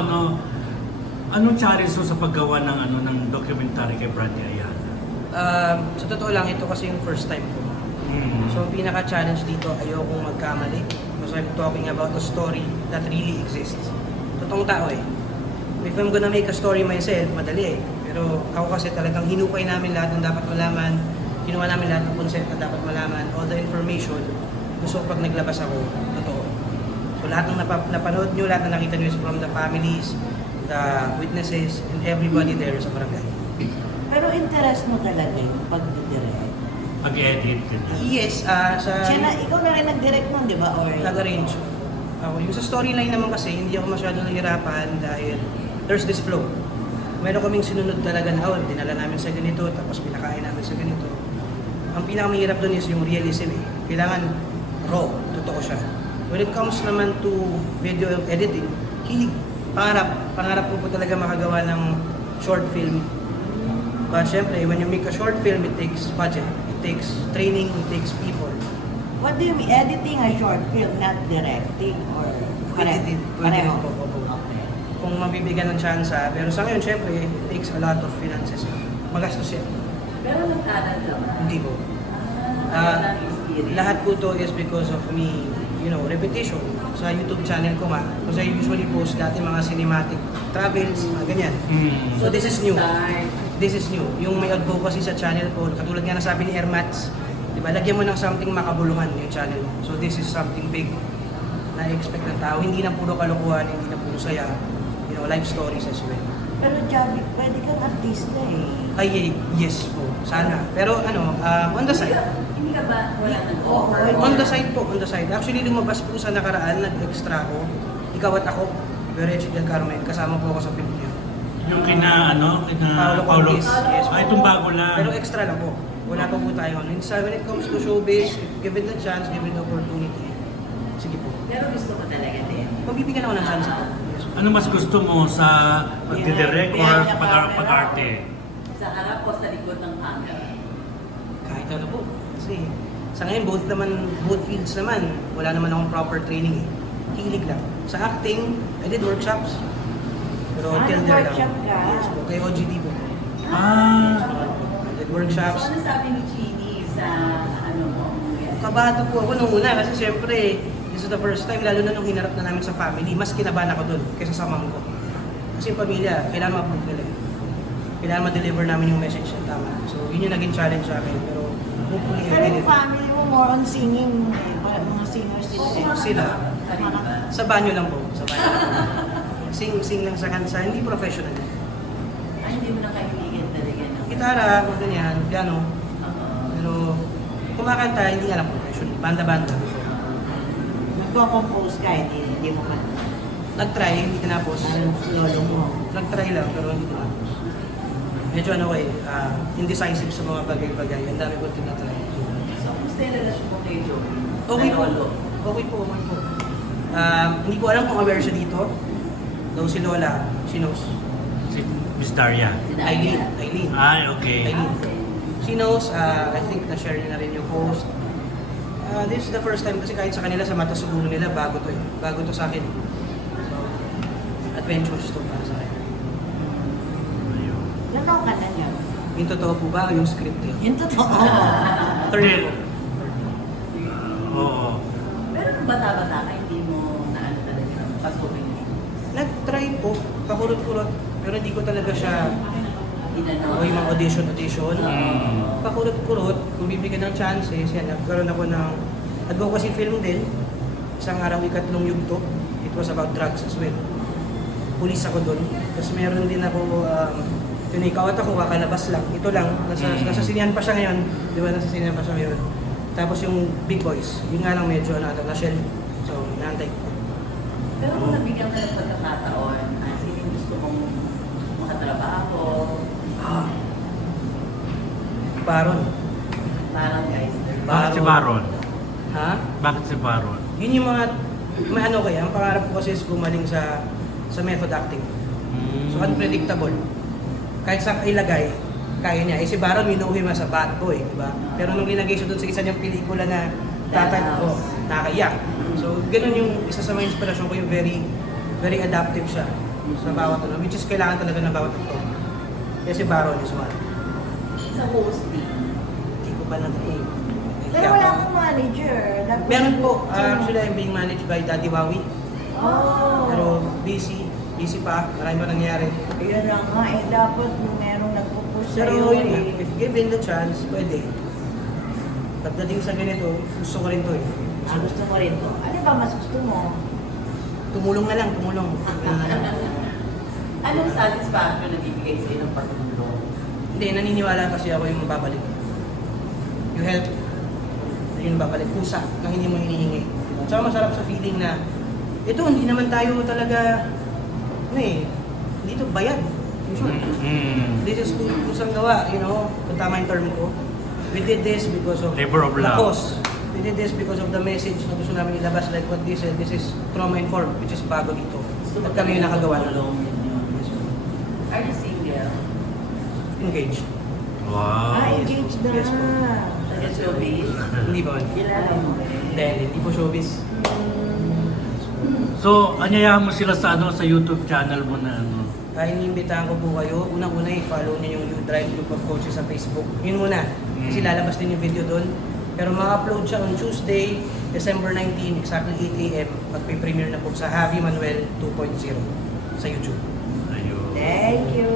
anong challenge mo sa paggawa ng ng documentary kay Brandy Ayala? Sa totoo lang, ito kasi yung first time ko. So, ang pinaka-challenge dito, ayokong magkamali. Because I'm talking about a story that really exists. Totoong tao eh. If I'm gonna make a story myself, madali eh. Pero ako kasi talagang hinukay namin lahat ng dapat malaman. Kinuha namin lahat ng concept na dapat malaman. All the information. Gusto ko pag naglabas ako, totoo. So lahat ng napanood nyo, lahat na nakita nyo is from the families, the witnesses, and everybody there sa barangay. Pero interest mo talaga yung pag-direct. Pag-edit. Yes, Ikaw na rin nag-direct nun, di ba? Or nag-arrange ako. Yung sa storyline naman kasi, hindi ako masyado nahirapan dahil there's this flow. Meron kaming sinunod talaga na, dinala namin sa ganito, tapos pinakain namin sa ganito. Ang pinakamahirap doon is yung realism eh. Kailangan raw, totoo siya. When it comes naman to video editing, hilig, pangarap ko po talaga makagawa ng short film. But syempre, when you make a short film, it takes budget, it takes training, it takes people. what do you mean? Editing a short film, not directing? Or Pwede din pareho? po. Okay. Kung mabibigyan ng tsansa, pero sa ngayon, syempre, it takes a lot of finances. Magastos yan. Pero nag-aral ka ba? Hindi po. Wala ng experience. Lahat po to is because of me, repetition sa YouTube channel ko nga. Kasi I usually post dati mga cinematic travels, mga ganyan. So this is new. Start. This is new. Yung may advocacy sa channel ko, katulad nga nasabi ni Ermats, di ba, lagyan mo ng something makabuluhan yung channel mo. So this is something big na expect ng tao. Hindi na puro kalokohan, hindi na puro saya. Life stories as well. Pero Javi, pwede kang artista eh. Ay, yes po. Sana. Pero on the side. Hindi ka ba wala nag-offer? Oo. On the side po, on the side. Actually, lumabas po sa nakaraan, nag-extra ako. Ikaw at ako, Berechi del Carmen, kasama po ako sa film niya. Yung kina Paolo Paulo. Cortez, yes po. Itong bago lang. Pero extra lang po. Wala pa po tayo. When it comes to showbiz, given the chance, given the opportunity, sige po. Pero gusto ko talaga din. Pagbibigyan ako ng chance po. Yes po. Ano mas gusto mo sa pagdidirect or pag-arte? Sa harap o sa likod ng camera. Kahit ano po. Kasi sa ngayon, both fields naman, wala naman akong proper training eh. Hilig lang. Sa acting, I did workshops. Pero till there lang. Workshop ka? Yes po. Kay OGD po. I did workshops. So ano sabi ni Chini sa mo? Kabado po ako nung una kasi syempre, this is the first time, lalo na nung hinarap na namin sa family, mas kinabahan ako dun kaysa sa mom ko. Kasi yung pamilya, kailangan ma-approve nila. Kailangan ma-deliver namin yung message na tama. So yun yung naging challenge sa akin. Pero hopefully, Pero yung family mo more on singing eh. Parang mga singers sila. sila, sa banyo lang po. Sa banyo. Sing lang sa kansa, hindi professional. Ay, hindi mo na kaibigan talaga. No? Gitara, mga ganyan, piano. Pero kumakanta, hindi nga lang professional. Banda-banda. Nagko-compose ka, hindi mo man. Nag-try, hindi tinapos. Parang lolo mo. Nag-try lang, pero hindi tinapos. Medyo indecisive sa mga bagay-bagay. Ang dami ko tinatry. So, kumusta yung relasyon mo kay Joey? Okay Na po. lolo? Okay po. Hindi ko alam kung aware siya dito. Daw si Lola, she knows. Si Miss Daria. Si Daria. Eileen. Ay, okay. She knows, I think na-share niya na rin yung post. This is the first time kasi kahit sa kanila, sa mata siguro nila, bago to eh. Bago to sa akin. So, adventures to para sa akin. Ayun. Ilan taong ka na niya? Yung totoo po ba o yung script yun? Yung totoo. Third Hindi. po. Oo. Pero nung bata-bata ka, hindi mo naano talaga pasukin. Nag-try po, pakurot-kurot. Pero hindi ko talaga siya, Inano. o yung mga audition. Mm. Pakurot-kurot, kung bibigyan ng chances, yan, nagkaroon ako ng advocacy film din. Isang araw ikatlong yugto. It was about drugs as well. Pulis ako doon. Tapos meron din ako, yun, ikaw at ako, kakalabas lang. Ito lang, nasa sinihan pa siya ngayon. Di ba, nasa sinihan pa siya ngayon. Tapos yung Big Boys, yun nga lang medyo na-shelf. So, naantay ko. Pero kung nabigyan ka ng pagkakataon, sino yung gusto mong makatrabaho? Baron. Parang guys. Bakit si Baron? Ha? Bakit si Baron? Yun yung mga, may ano kaya, ang pangarap ko kasi is gumaling sa method acting. So unpredictable. Kahit saan ka ilagay, kaya niya. Si Baron, we know him as a bad boy, di ba? Pero nung linagay siya doon sa isa niyang pelikula na nakakaiyak. So ganun yung isa sa mga inspirasyon ko, yung very, very adaptive siya. sa bawat ano, which is kailangan talaga ng bawat actor. Kasi Baron is one. Sa hosting. Hindi ko pa lang Pero wala akong manager. Meron po. Actually, I'm being managed by Daddy Wawi. Oh. Pero busy pa. Marami pa nangyayari. Yun na nga eh, dapat merong nagpupush Pero sa'yo yun nga, eh. if given the chance, pwede. Pagdating sa ganito, gusto ko rin to eh. Gusto mo rin to. Ano ba mas gusto mo? Tumulong na lang, tumulong. Ganun na lang. Anong satisfaction na bibigay sa'yo ng pagtulong? Hindi, naniniwala kasi ako yung mababalik. You help, yun babalik. Kusa, nang hindi mo hinihingi. Tsaka masarap sa feeling na, ito, hindi naman tayo talaga, ano eh, dito bayad. Usually. This is kusang gawa, you know, kung tama yung term ko. We did this because of Labor of the love. cause. We did this because of the message na gusto namin ilabas, like what they said, this is trauma-informed, which is bago dito. At kami yung nakagawa na tulong. Are you single? engaged. Wow. Engaged na. Yes po. Sa showbiz? Hindi ba? Kilala mo. Hindi po showbiz. So, anyayahan mo sila sa sa YouTube channel mo na ano? Iniimbitahan ko po kayo. Unang-una i-follow niyo yung U-Drive Group of Coaches sa Facebook. Yun muna. Kasi lalabas din yung video doon. Pero ma-upload siya on Tuesday, December 19, exactly 8 a.m. Magpe-premiere na po sa Javi Manuel 2.0 sa YouTube. Ayun. Thank you.